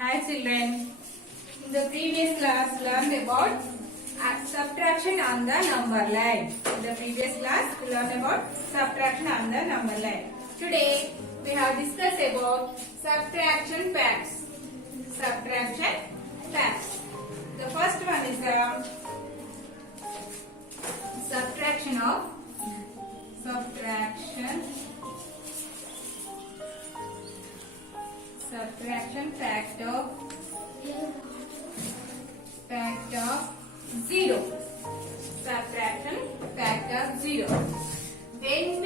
Hi children, in the previous class learned about subtraction on the number line. In the previous class we learned about subtraction on the number line. Today we have discussed about subtraction facts. Subtraction facts. The first one is the subtraction fact of 0. Subtraction fact of 0. When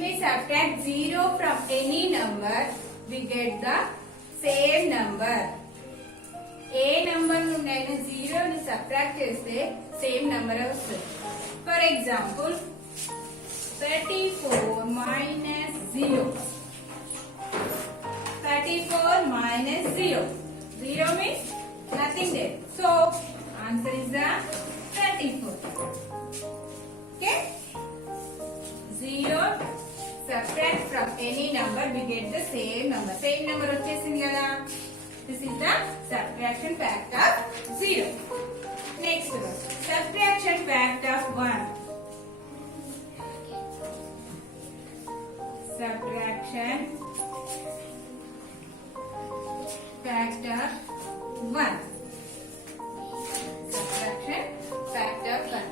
we subtract 0 from any number, we get the same number. A number నుండి అయినా 0 ని subtract చేస్తే same number వస్తుంది. For example 34 minus 0. 34 minus 0. 0 means nothing there. So, answer is the 34. Okay? 0 subtract from any number, we get the same number. Same number వచ్చేసింది కదా. This is the subtraction fact of 0. Next one, subtraction fact of 1. Subtraction fact of 1. Subtraction fact of 1.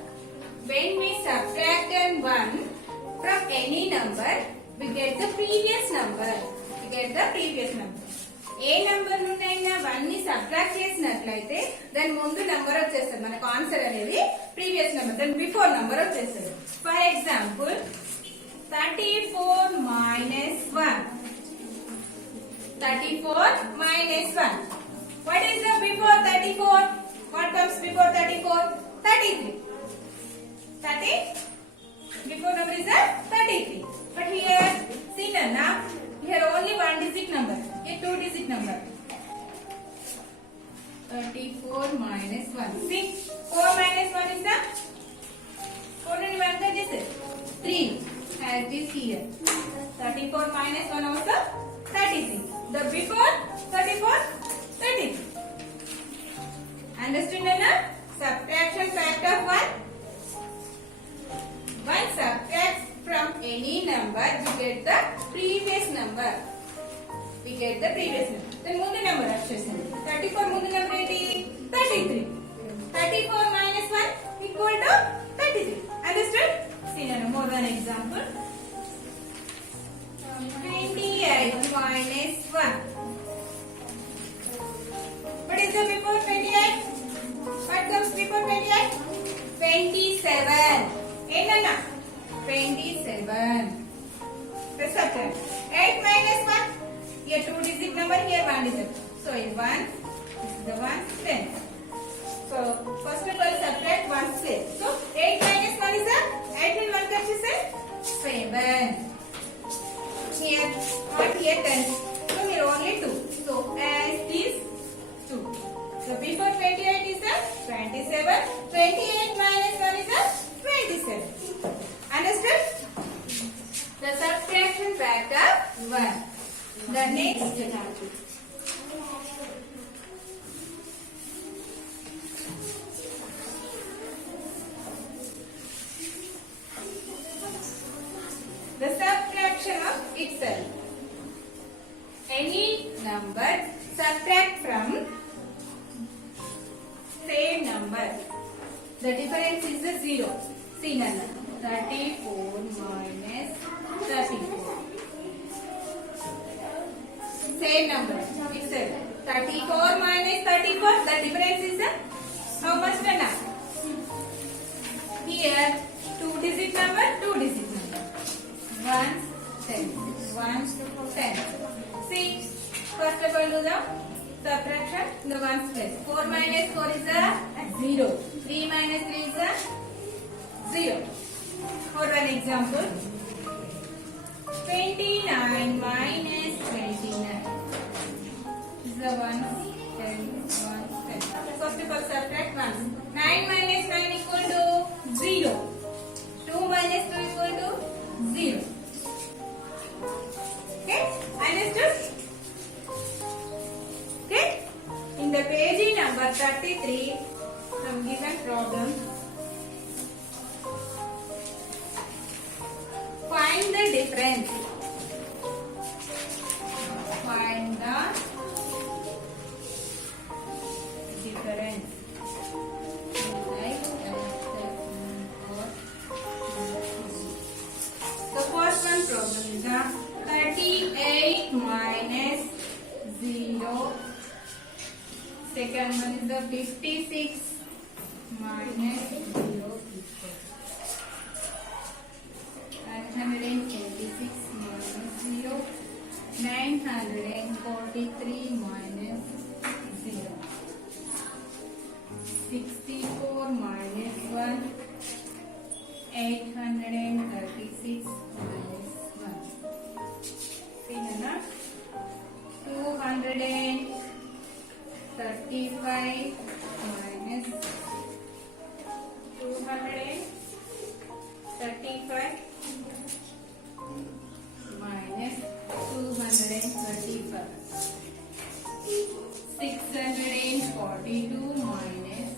When we subtract 1 from any number, we get the previous number. A number నుండి అయినా 1 ని subtract చేసినట్లయితే దాని ముందు number వచ్చేస్తుంది. మనకు answer అనేది previous number, దాని బిఫోర్ నంబర్ వచ్చేస్తుంది. For example 34 minus 1. 34 minus 1. What is the before 34? What comes before 34? 33. 30. Before number is the 33. But here, see now, here only one digit number. Here two digit number. 34 minus 1. See, 4 minus 1 is the 4 and 1 that is it. 3 as this here. 34 minus 1 also 33. The before 34, 33. Understood now? Subtraction fact of 1. 1 subtracts from any number, we get the previous number. Then ముందు number వచ్చేసింది. 34 ముందు number ఏంటి? 33. 34 minus 1 equal to 33. Understood? See now more than example. 28 minus 1. What is the before 28? What comes before 28? 27. ఏంటన్నా 27. Let's subtract. 8 minus 1. Here 2 digit number, here 1 digit. So in 1, this is the 1, 10. So first of all subtract 1 place. So 8 minus 1 is 8 and 1 cut is 7. Here, not here 10. So here only 2. So as is 2. So before 28 is 27. 28 minus 1 is 27. Understood? The subtraction fact of 1. The next the subtraction of itself. Any number subtract from same number. The difference is the 0. See now, 34 minus 34. Same number. Itself. 34 minus 34. The difference is how much now? Here 2 digit number, 2 digit number. 1, 10. 1, 10. See, first of all do the subtraction in the ones place. 4 minus 4 is 0. 3 minus 3 is 0. For one example, 29 minus 29 is the 1, 10, 1, 10. First of all subtract 1. 9 minus 9 equal to 0. 2 minus 2 equal to 0. Okay? Understood? page number 33, some given problem. Find the difference. Find the difference. The first one problem is the 38 minus 0. Second one is the 56 minus 0. 586 minus 0. 943 minus 0. 64 minus 1. 836 minus 1. See na? 235 minus 235 minus 235. 642 minus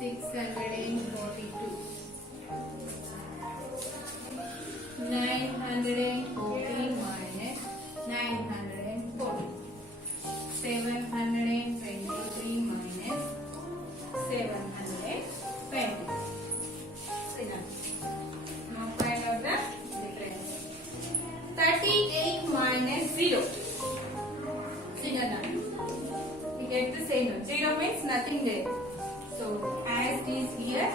642. 940 minus 940. 723 minus 720. Now find out the difference. 38 minus 0. We get the same. 0 means nothing there. So as is here,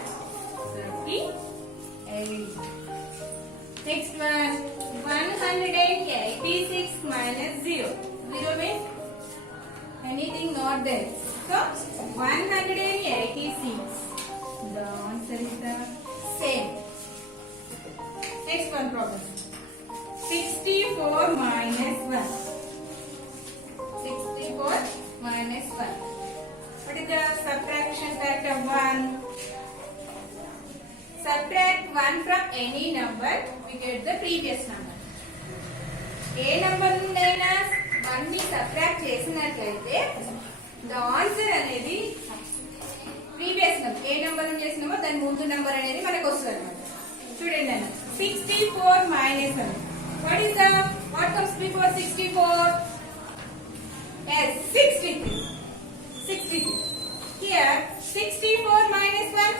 38. Next one, 186 minus 0. 0 means anything not there. So 186. The answer is the same. Next one problem. 64 minus 1. 64 minus 1. What is the subtraction factor of 1? Subtract 1 from any number, we get the previous number. A number నుండైనా 1 ని subtract చేసినట్లయితే the answer అనేది previous number ఏ number నుండి చేసినామో దాని ముందు number అనేది మనకు వస్తుంది అన్నమాట. చూడండి అన్న 64 minus 1. What comes before 64? Yes, 63. 63. Here 64 minus 1.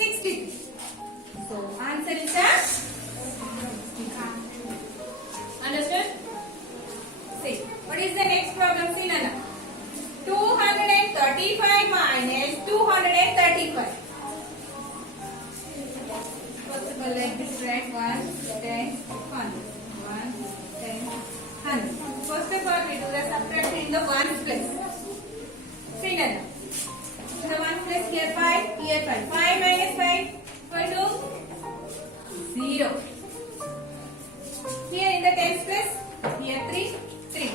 63. So answer is that. Understood? See, what is the next problem? See, Nana. 235 minus 235. Possible like this, right? 1, 10, 100. 1, 10, 100. First of all, we do the subtraction in the ones place. See, Nana. The 1 plus here 5, here 5. 5 minus 5 equal to 0. Here in the tens place, here 3, 3.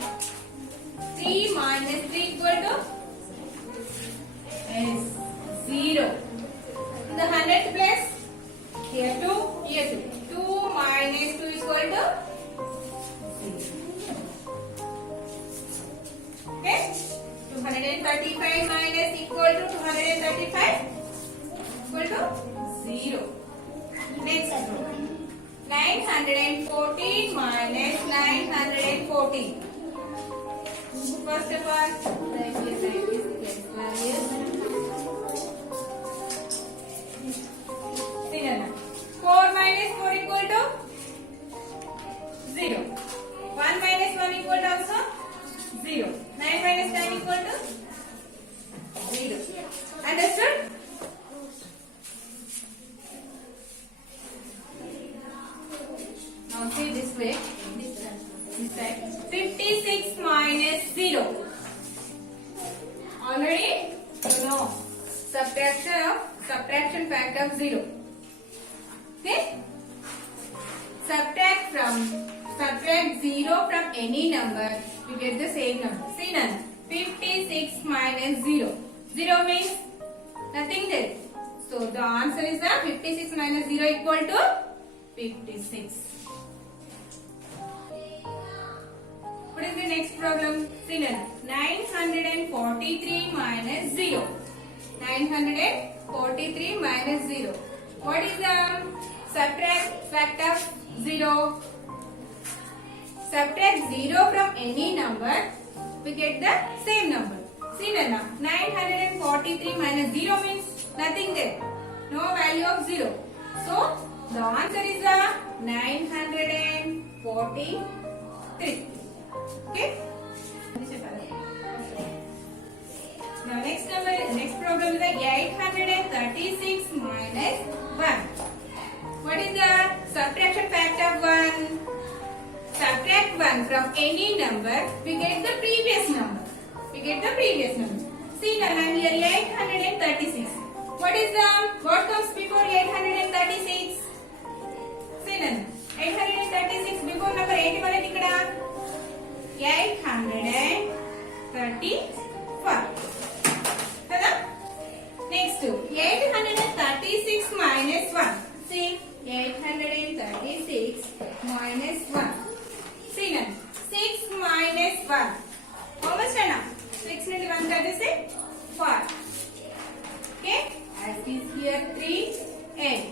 3 minus 3 equal to 0. In the hundredth place, here 2, here 2. 2 minus 2 equal to 0. Okay? 235 minus equal to 235 equal to 0. Next one. 914 minus 914. First of all, write this value. See now. 4 minus 4 equal to 0. 1 minus 1 equal to also 0. 9 minus 9 equal to 0. Understood? Now see this way. This side. 56 minus 0. Already you know subtraction factor of 0. Okay? Subtract 0 from any number, you get the same number. See now, 56 minus 0. 0 means nothing there. So the answer is the 56 minus 0 equal to 56. What is the next problem? See now. 943 minus 0. 943 minus 0. What is the subtract factor of 0? Subtract 0 from any number, we get the same number. See now. 943 minus 0 means nothing there. No value of 0. So, the answer is 943. Okay? Now next problem is 836 minus 1. What is the subtraction factor of 1? Subtract 1 from any number, we get the previous number. See now here 836. What comes before 836? See now 836 before number 8 మనకి ఇక్కడ 835 కదా. Next 836 minus 1. See 836 minus 1. See now 6 minus 1. How much Anna? 6 నుండి 1 కలిస్తే 4. Okay, as is here 3, 8.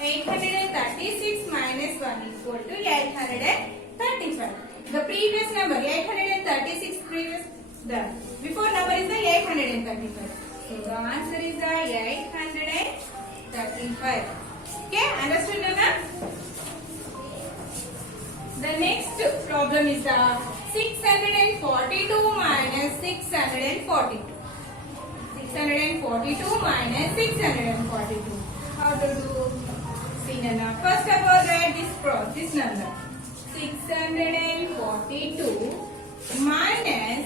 836 minus 1 is equal to 835. The previous number 836 before number is the 835. So the answer is the 835. Okay, understood now? The next problem is the 642 minus 642. 642 minus 642. How to do? See now. First of all, write this number. 642 minus.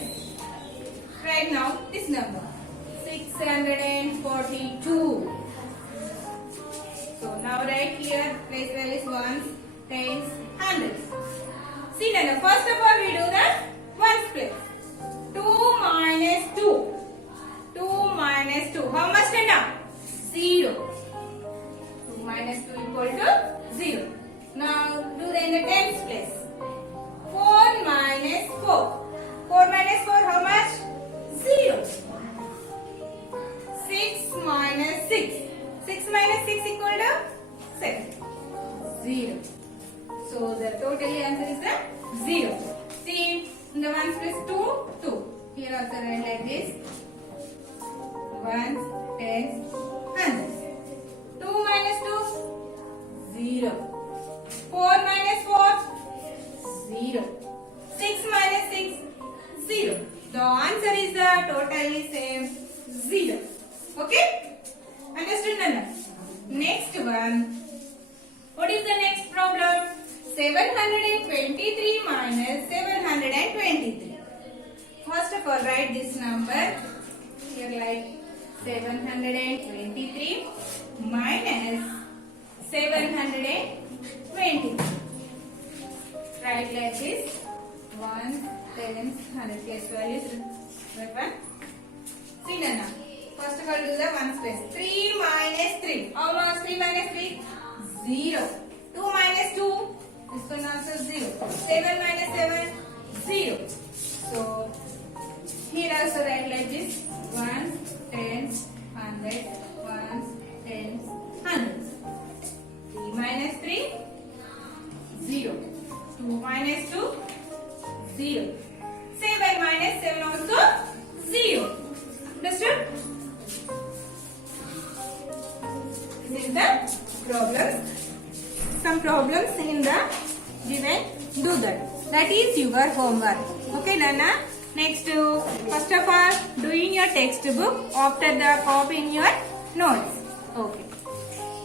Write now this number. 642. So now write here. Place values ones, tens, hundreds. See now. First of all, we do the ones place. 2 minus 2. 2 minus 2. How much now? 0. 2 minus 2 equal to 0. Now do the in the tens place. 4 minus 4. 4 minus 4 how much? 0. 6 minus 6. 6 minus 6 equal to 7. 0. So the total answer is the 0. See in the ones place 2, 2. Here also write like this. Ones, tens, hundreds. 2 minus 2, 0. 4 minus 4, 0. 6 minus 6, 0. The answer is the totally same 0. Okay? Understood Nana? Next one. What is the next problem? 723 minus 723. First of all, write this number. Here like 723 minus 720. Write like this. 1, 10, 100 place values. See Nana. First of all, do the ones place. 3 minus 3. How much? 3 minus 3? 0. 2 minus 2. This one also 0. 7 minus 7? 0. So, here also write like this. 1, 10, 100, 1, 10, 100. 3 minus 3? 0. 2 minus 2? 0. 7 minus 7 also 0. Understood? This is the problems. Some problems in the given. Do that. That is your homework. Okay, Nana? Next, first of all, do in your textbook. After the copy in your notes. Okay.